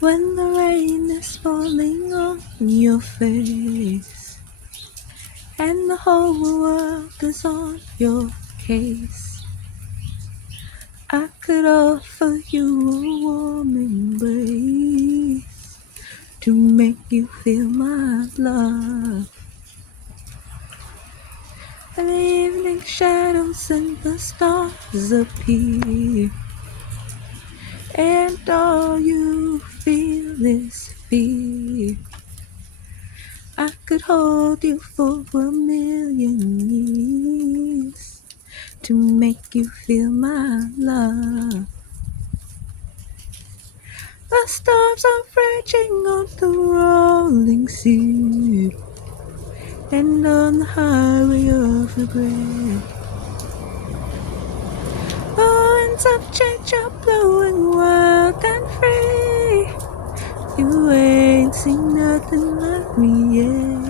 when the rain is falling on your face and the whole world is on your case. I could offer you a warm embrace to make you feel my love. And the evening shadows and the stars appear, and all you feel is fear. I could hold you for a million years to make you feel my love. The storms are raging on the rolling sea and on the highway of regret. The winds of change are blowing wild and free. You ain't seen nothing like me yet.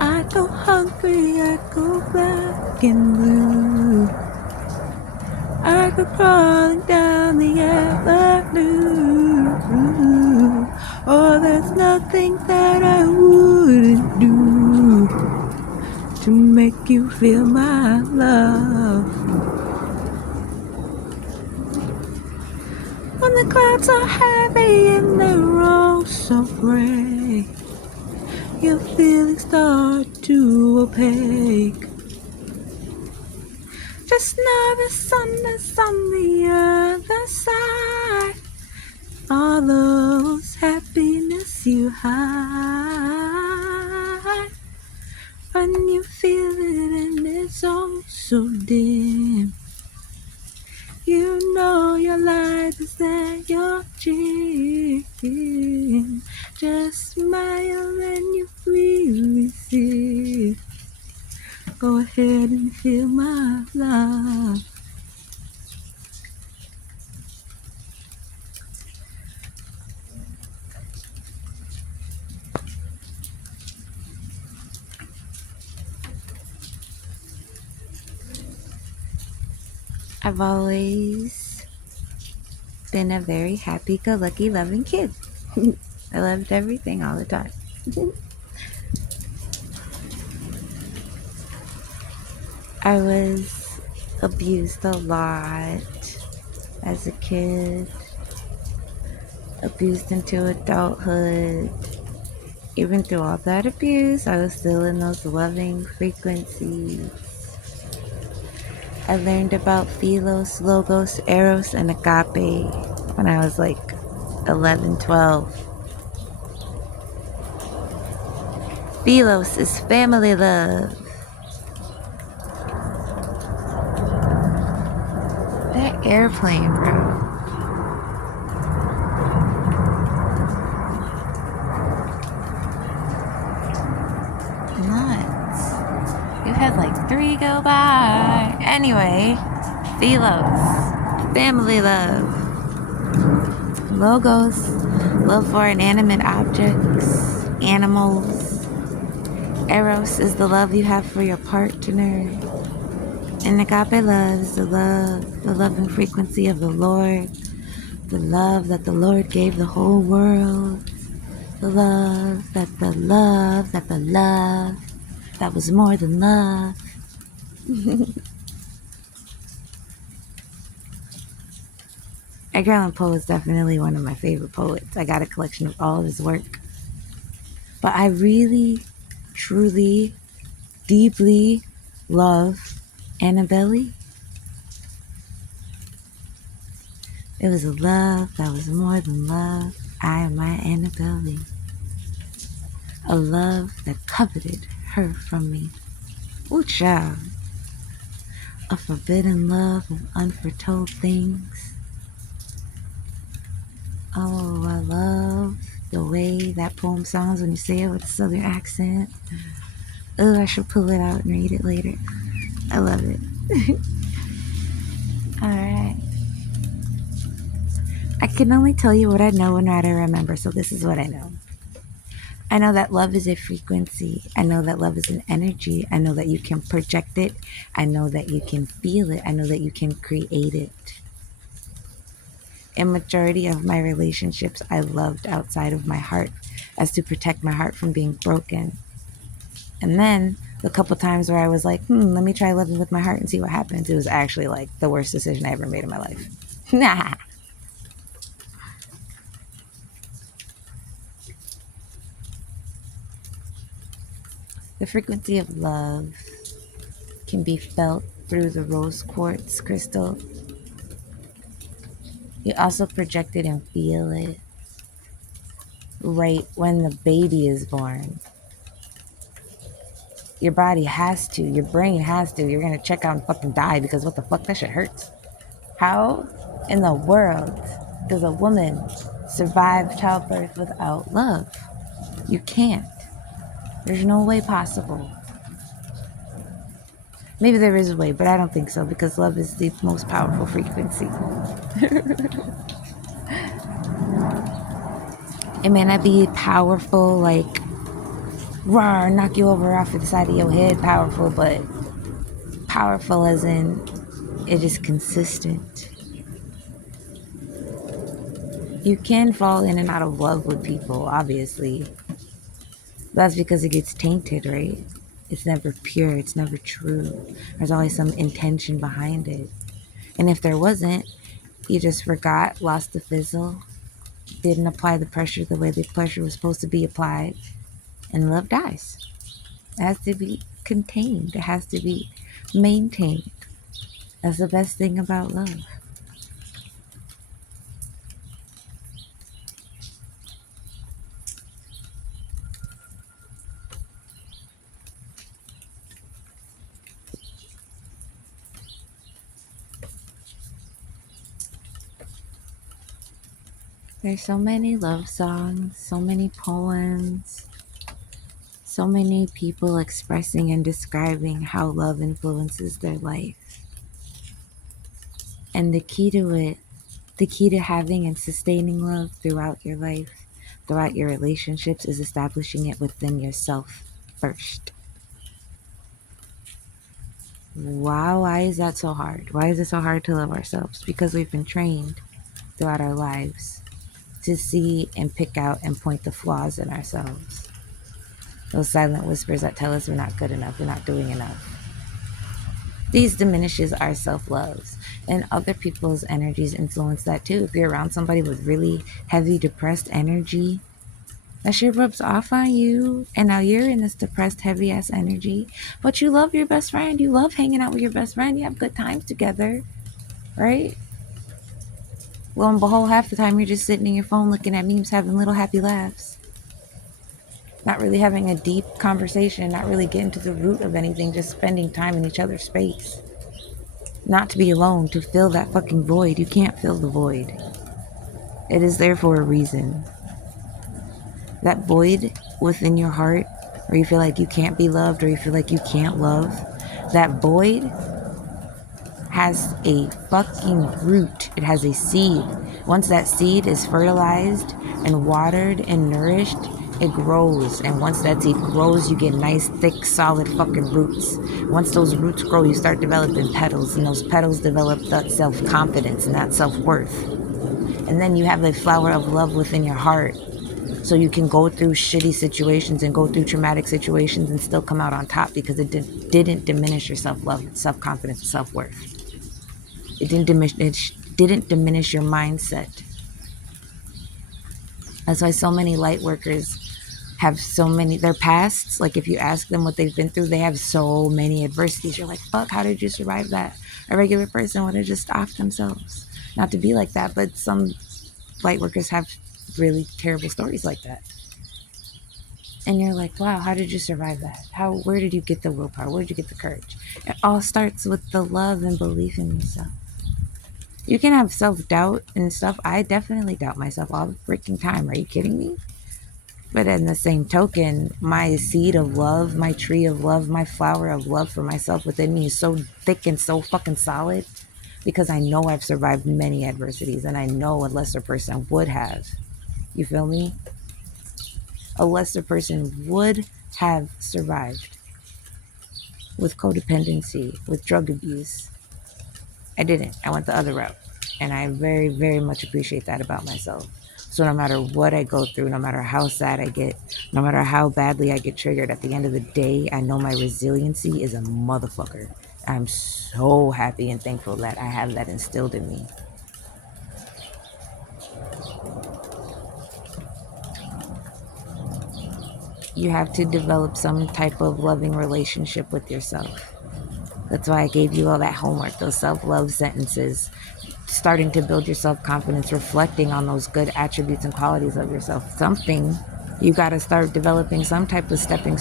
I go hungry, I go black and blue. I go crawling down the avenue. Oh, there's nothing that I wouldn't do to make you feel my love. When the clouds are heavy and the roads so gray, your feelings start to opaque. Just know the sun is on the other side. Follows happiness you hide. When you feel it and it's all so dim, you know your light is at your chin. Just smile and you really see. Go ahead and feel my love. I've always been a very happy-go-lucky, loving kid. I loved everything all the time. I was abused a lot as a kid, abused into adulthood. Even through all that abuse, I was still in those loving frequencies. I learned about Philos, Logos, Eros, and Agape when I was like 11, 12. Philos is family love. That airplane, bro. Nuts. We've had like 3 go by. Anyway, Philos, family love. Logos, love for inanimate objects, animals. Eros is the love you have for your partner. And agape love is the love and frequency of the Lord. The love that the Lord gave the whole world. The love that was more than love. Edgar Allan Poe is definitely one of my favorite poets. I got a collection of all of his work. But I really, truly, deeply love Annabelle. It was a love that was more than love. I am my Annabelle. A love that coveted her from me. Ooh, child. A forbidden love of unforetold things. Oh, I love the way that poem sounds when you say it with a southern accent. Oh, I should pull it out and read it later. I love it. Alright. I can only tell you what I know and what I remember, so this is what I know. I know that love is a frequency. I know that love is an energy. I know that you can project it. I know that you can feel it. I know that you can create it. In majority of my relationships, I loved outside of my heart as to protect my heart from being broken. And then the couple times where I was like, let me try living with my heart and see what happens. It was actually like the worst decision I ever made in my life. Nah. The frequency of love can be felt through the rose quartz crystal. You also project it and feel it right when the baby is born. Your body has to, your brain has to. You're gonna check out and fucking die because what the fuck, that shit hurts. How in the world does a woman survive childbirth without love? You can't. There's no way possible. Maybe there is a way, but I don't think so because love is the most powerful frequency. It may not be powerful like roar, knock you over off of the side of your head powerful, but powerful as in it is consistent. You can fall in and out of love with people, obviously. That's because it gets tainted, right? It's never pure, it's never true. There's always some intention behind it. And if there wasn't, you just forgot, lost the fizzle, didn't apply the pressure the way the pressure was supposed to be applied, and love dies. It has to be contained, it has to be maintained. That's the best thing about love. There's so many love songs, so many poems, so many people expressing and describing how love influences their life. And the key to it, the key to having and sustaining love throughout your life, throughout your relationships, is establishing it within yourself first. Wow, why is that so hard? Why is it so hard to love ourselves? Because we've been trained throughout our lives to see and pick out and point the flaws in ourselves. Those silent whispers that tell us we're not good enough, we're not doing enough. These diminishes our self-love, and other people's energies influence that too. If you're around somebody with really heavy depressed energy, that shit rubs off on you, and now you're in this depressed heavy ass energy, but you love your best friend, you love hanging out with your best friend, you have good times together, right? Lo and behold, half the time you're just sitting in your phone looking at memes, having little happy laughs, not really having a deep conversation, not really getting to the root of anything, just spending time in each other's space. Not to be alone, to fill that fucking void. You can't fill the void. It is there for a reason. That void within your heart, where you feel like you can't be loved, or you feel like you can't love, that void has a fucking root. It has a seed. Once that seed is fertilized and watered and nourished, it grows. And once that seed grows, you get nice, thick, solid fucking roots. Once those roots grow, you start developing petals, and those petals develop that self-confidence and that self-worth. And then you have a flower of love within your heart. So you can go through shitty situations and go through traumatic situations and still come out on top because it didn't diminish your self-love, self-confidence, and self-worth. It didn't diminish your mindset. That's why so many light workers have so many, their pasts, like if you ask them what they've been through, they have so many adversities. You're like, fuck, how did you survive that? A regular person would have just offed themselves. Not to be like that, but some light workers have really terrible stories like that. And you're like, wow, how did you survive that? Where did you get the willpower? Where did you get the courage? It all starts with the love and belief in yourself. You can have self-doubt and stuff. I definitely doubt myself all the freaking time. Are you kidding me? But in the same token, my seed of love, my tree of love, my flower of love for myself within me is so thick and so fucking solid because I know I've survived many adversities, and I know a lesser person would have. You feel me? A lesser person would have survived with codependency, with drug abuse. I didn't. I went the other route. And I very, very much appreciate that about myself. So no matter what I go through, no matter how sad I get, no matter how badly I get triggered, at the end of the day, I know my resiliency is a motherfucker. I'm so happy and thankful that I have that instilled in me. You have to develop some type of loving relationship with yourself. That's why I gave you all that homework, those self-love sentences, starting to build your self-confidence, reflecting on those good attributes and qualities of yourself. Something, you got to start developing some type of stepping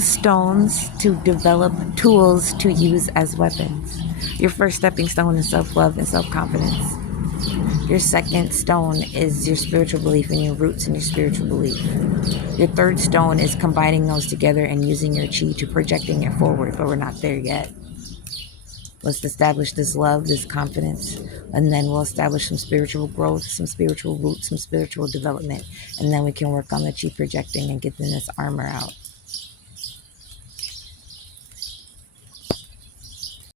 stones to develop tools to use as weapons. Your first stepping stone is self-love and self-confidence. Your second stone is your spiritual belief and your roots in your spiritual belief. Your third stone is combining those together and using your chi to projecting it forward, but we're not there yet. Let's establish this love, this confidence, and then we'll establish some spiritual growth, some spiritual roots, some spiritual development, and then we can work on the chi projecting and getting this armor out.